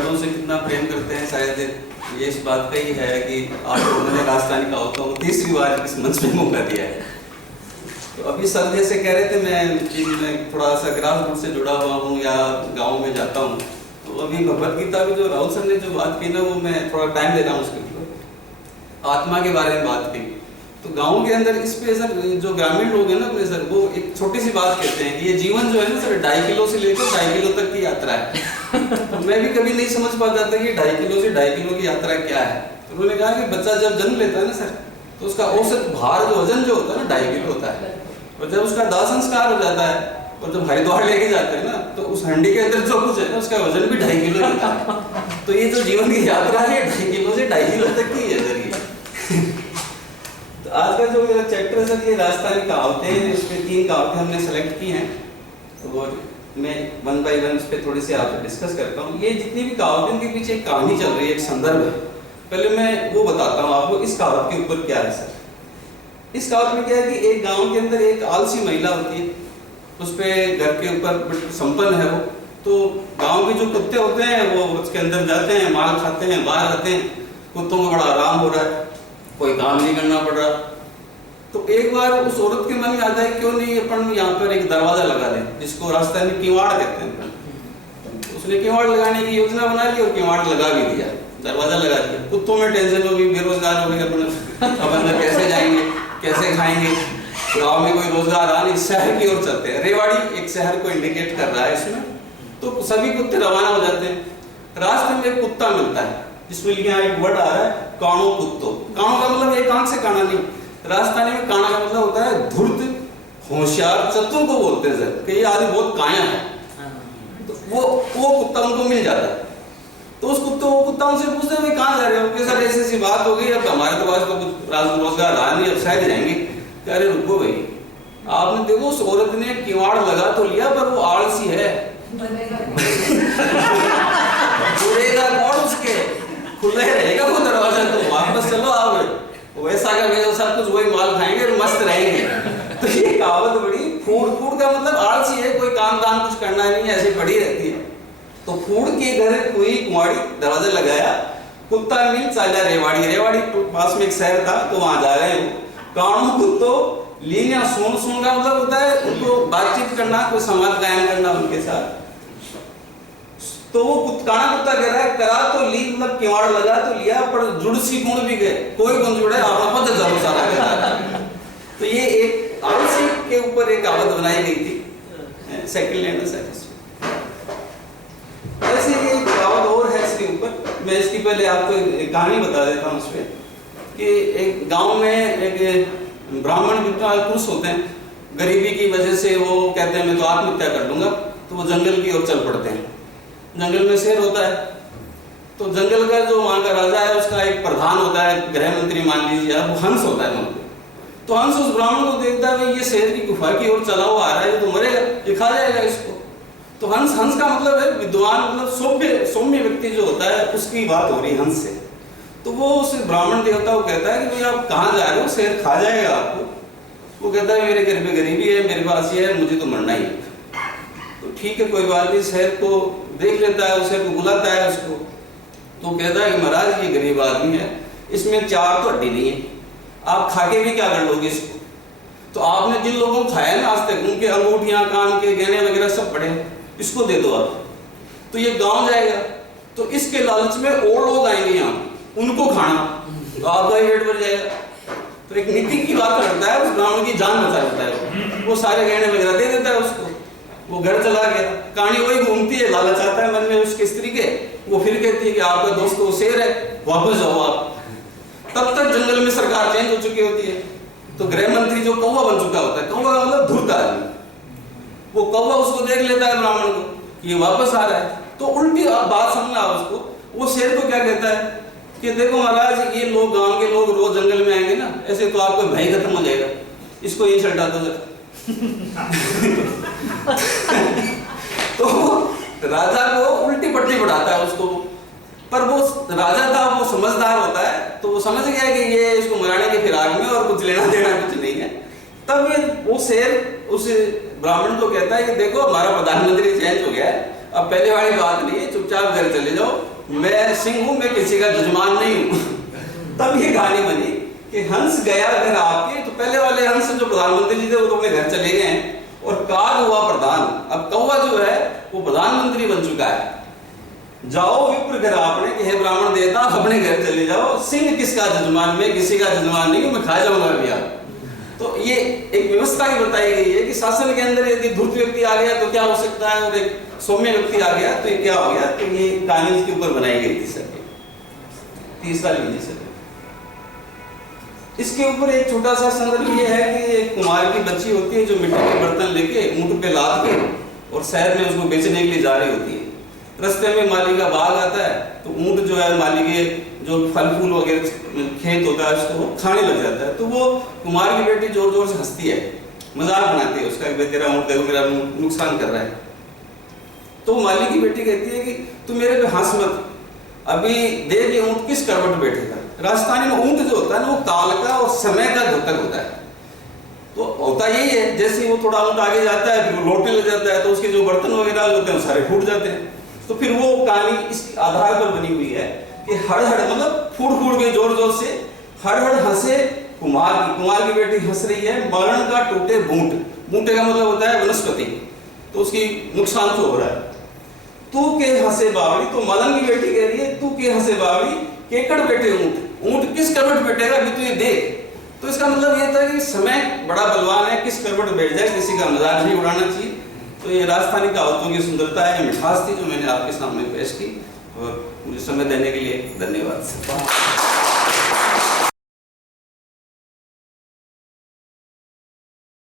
जड़ों से कितना प्रेम करते हैं, शायद ये इस बात का ही है कि आपको उन्होंने राजस्थानी कहावतों को तीसरी बार इस मंच पे मौका दिया है। तो अभी सर जैसे कह रहे थे, मैं थोड़ा सा ग्रास रूट से जुड़ा हुआ हूँ या गाँव में जाता हूँ, तो अभी भगवत गीता में जो राहुल सर ने जो बात की ना, वो मैं थोड़ा टाइम दे रहा हूँ उसके ऊपर, आत्मा के बारे में बात की। तो गाँव के अंदर इस पे सर जो ग्रामीण लोग हैं ना अपने सर, वो एक छोटी सी बात कहते हैं कि ये जीवन जो है ना सर 2.5 किलो से लेकर 2.5 किलो तक की यात्रा है। तो मैं भी कभी नहीं समझ पाता था कि 2.5 किलो से 2.5 किलो की यात्रा क्या है। तो उन्होंने कहा कि बच्चा जब जन्म लेता है ना सर, तो उसका औसत भार जो वजन जो होता है ना 2.5 किलो होता है, और जब उसका दाह संस्कार हो जाता है और जब हरिद्वार लेके जाते हैं ना, तो उस हंडी के अंदर जो कुछ है ना उसका वजन भी 2.5 किलो होता है। तो ये जो जीवन की यात्रा है 2.5 किलो से 2.5 किलो तक की है सर ये। तो आज का जो मेरा चैप्टर है सर, ये राजस्थानी कहावतें हैं, इसमें 3 कहावतें हमने सेलेक्ट की हैं, तो वो मैं 1 बाय 1 इस पर थोड़ी सी आपसे डिस्कस करता हूँ। ये जितनी भी कहावतें उनके पीछे एक कहानी चल रही है, एक संदर्भ है। पहले मैं वो बताता हूँ आपको इस कहावत के ऊपर क्या है सर। इस कहावत में क्या है कि एक गाँव के अंदर एक आलसी महिला होती है, उस पर घर के ऊपर संपन्न है वो, तो गाँव के जो कुत्ते होते हैं वो उसके अंदर जाते हैं, माल खाते हैं, बाहर आते हैं, कुत्तों को बड़ा आराम हो रहा है, कोई काम नहीं करना पड़ रहा। तो एक बार उस औरत के मन में आता है क्यों नहीं अपन यहाँ पर एक दरवाजा लगा दें, जिसको रास्ते में किवाड़ कहते हैं। तो उसने किवाड़ लगाने की योजना बना ली और किवाड़ लगा भी दिया, दरवाजा लगा दिया। कुत्तों में टेंशन होगी, बेरोजगार हो गए अपन, अब अंदर कैसे जाएंगे, कैसे खाएंगे, गाँव में कोई रोजगार आ नहीं, शहर की ओर चलते हैं। रेवाड़ी एक शहर को इंडिकेट कर रहा है इसमें। तो सभी कुत्ते रवाना हो जाते हैं। रास्ते में एक कुत्ता मिलता है जिसमें यहाँ एक वर्ड आ रहा है काणो कुत्तो। काणो का मतलब एक आंख से काना नहीं, राजस्थानी में काना का मतलब होता है धूर्त, होशियार, चतुर को बोलते हैं सर, कि ये आदमी बहुत काया है। तो वो कुत्ता उनको मिल जाता है। तो उस कुत्ता उनसे पूछते हैं भाई कहाँ जा रहे हो, कि सर ऐसी बात हो गई, अब हमारे तो पास तो कुछ रोजगार रहा नहीं, अब शहर जाएंगे। कह रहे रुको भाई, आपने देखो उस औरत ने किवाड़ लगा तो लिया, पर वो आलसी है, जुड़ेगा कौन उसके, खुला ही रहेगा वो दरवाजा, तो वापस चलो आप वैसा का वैसा सब कुछ वही माल खाएंगे और मस्त रहेंगे। तो ये कहावत बड़ी फूड का मतलब आलसी है, कोई काम दाम कुछ करना नहीं है, ऐसे पड़ी रहती है। तो फूड के घर कोई कुंवाड़ी दरवाजा लगाया, कुत्ता मिल चाला रेवाड़ी पास में एक शहर था, तो वहां जा रहे हैं। काणू कुत्तो लीनिया सुन का मतलब होता है उनको बातचीत करना, कोई संवाद कायम करना उनके साथ। तो वो काना कुत्ता कह रहा है करा तो ली, मतलब किवाड़ लगा तो लिया, पर जुड़सी गुण भी गए, कोई गुण जुड़े आपका पता जरूर सारा कहता। तो ये एक आलसी के ऊपर एक कहावत बनाई गई थी, सेकंड लैंड सर। ऐसे एक कहावत और है इसके ऊपर, मैं इसकी पहले आपको एक कहानी बता देता हूँ उसमें, कि एक गांव में एक ब्राह्मण विद्वान पुरुष होते हैं, गरीबी की वजह से वो कहते हैं मैं तो आत्महत्या कर लूंगा, तो वो जंगल की ओर चल पड़ते हैं। जंगल में शेर होता है, तो जंगल का जो वहाँ का राजा है उसका एक प्रधान होता है, गृह मंत्री मान लीजिए, वो हंस होता है वहाँ पे। तो हंस उस ब्राह्मण को देखता है भाई ये शेर की गुफा की ओर चला हुआ आ रहा है, ये तो मरेगा, ये खा जाएगा इसको। तो हंस का मतलब है विद्वान, मतलब सौम्य व्यक्ति जो होता है, उसकी बात हो रही है हंस से। तो वो उस ब्राह्मण देवता को कहता है कि भाई आप कहाँ जा रहे हो, शेर खा जाएगा आपको। वो कहता है मेरे घर पे गरीबी है, मेरे पास ये है, मुझे तो मरना ही है। तो ठीक है कोई बात नहीं, शेर को देख लेता है, शेर को बुलाता है उसको। तो कहता है कि महाराज ये गरीब आदमी है, इसमें 4 तो हड्डी नहीं है, आप खा के भी क्या कर लोगे इसको। तो आपने जिन लोगों को खाया ना आज तक, उनके अंगूठियां, कान के गहने वगैरह सब पड़े, इसको दे दो आप। तो ये गांव जाएगा, तो इसके लालच में और लोग आएंगे यहाँ, उनको खाना, तो आपका ही पेट भर जाएगा। तो एक नीति की बात करता है, उस ब्राह्मण की जान बचा लेता है, वो सारे गहने वगैरह दे देता है उसको। वो घर चला गया, कहानी वही घूमती है, लालच आता है मन में उसके स्त्री के। वो फिर कहती है कि आपका दोस्त तो शेर है, वापस जाओ आप। तब तक जंगल में सरकार चेंज हो चुकी होती है। तो गृह मंत्री जो कौवा बन चुका होता है, कौवा का मतलब धूर्त आदमी, वो कौवा उसको देख लेता है ब्राह्मण को, ये वापस आ रहा है। तो उल्टी बात समझना उसको, वो शेर को क्या कहता है कि देखो महाराज ये लोग, गांव के लोग रोज जंगल में आएंगे ना, ऐसे तो आपको भय खत्म हो जाएगा, इसको ये छटा दो सर। तो राजा को उल्टी पट्टी पढ़ाता है उसको, पर वो राजा था, वो समझदार होता है, तो वो समझ गया कि ये इसको मराने के फिराक में और कुछ लेना देना कुछ नहीं है। तब वो शेर उस ब्राह्मण को कहता है कि देखो हमारा प्रधानमंत्री चेंज हो गया है, अब पहले वाली बात नहीं है, चुपचाप घर चले जाओ, मैं सिंह हूं, मैं किसी का जजमान नहीं हूं। तब ये कहानी बनी कि हंस गया घर आपके, तो पहले वाले हंस जो प्रधानमंत्री जी थे वो तो अपने घर चले गए हैं, और काग हुआ प्रधान। अब कौवा जो है वो प्रधानमंत्री बन चुका है। जाओ विप्र घर आपने कि हे ब्राह्मण देवता अपने घर चले जाओ, सिंह किसका जजमान, मैं किसी का जजमान नहीं हूं, मैं खा जाऊंगा अभी आप। तो ये एक व्यवस्था की बताई गई है कि शासन के अंदर यदि धूर्त व्यक्ति आ गया तो क्या हो सकता है, और एक सौम्य व्यक्ति आ गया तो ये क्या हो गया। तो ये कहानी इसके ऊपर बनाई गई थी सर। तीसरा लीजिए सर। इसके ऊपर एक छोटा सा संदर्भ ये है कि एक कुमार की बच्ची होती है जो मिट्टी के बर्तन लेके ऊंट पे लाद के और शहर में उसको बेचने के लिए जा रही होती है। रास्ते में माली का बाग आता है, तो ऊंट जो है माली के जो फल फूल वगैरह खेत होता है उसको खाने लग जाता है। तो वो कुमार की बेटी जोर जोर से हंसती है, मजाक बनाती है उसका कि तेरा ऊंट देखो मेरा नुकसान कर रहा है। तो माली की बेटी कहती है कि तू मेरे पे हंस मत, अभी देख ये ऊंट किस करवट बैठेगा। राजस्थानी में ऊंट जो होता है ना वो काल का और समय का द्योतक होता है। तो होता यही है, जैसे वो थोड़ा ऊंट आगे जाता है फिर वो लौटने लग जाता है, तो उसके जो बर्तन वगैरह होते हैं वो सारे फूट जाते हैं। तो फिर वो कहानी इस आधार पर बनी हुई है कि हड़ हड़ मतलब फूट फूट के जोर जोर से हड़ हड़ हंसे कुमार की बेटी हंस रही है, मरण का टूटे बूंट, बूंटे का मतलब होता है वनस्पति, तो उसकी नुकसान तो हो रहा है। तू के हंसे बावड़ी, तो मदन की बेटी कह रही है तू के हंसे बावड़ी केकड़ बैठे ऊंट, ऊंट किस करवट बैठेगा अभी तू ये देख। तो इसका मतलब ये था कि समय बड़ा बलवान है, किस करवट बैठ जाए, किसी का मजाक नहीं उड़ाना चाहिए। तो ये राजस्थानी कहावतों की सुंदरता है, मिठास थी जो मैंने आपके सामने पेश की, और मुझे समय देने के लिए धन्यवाद।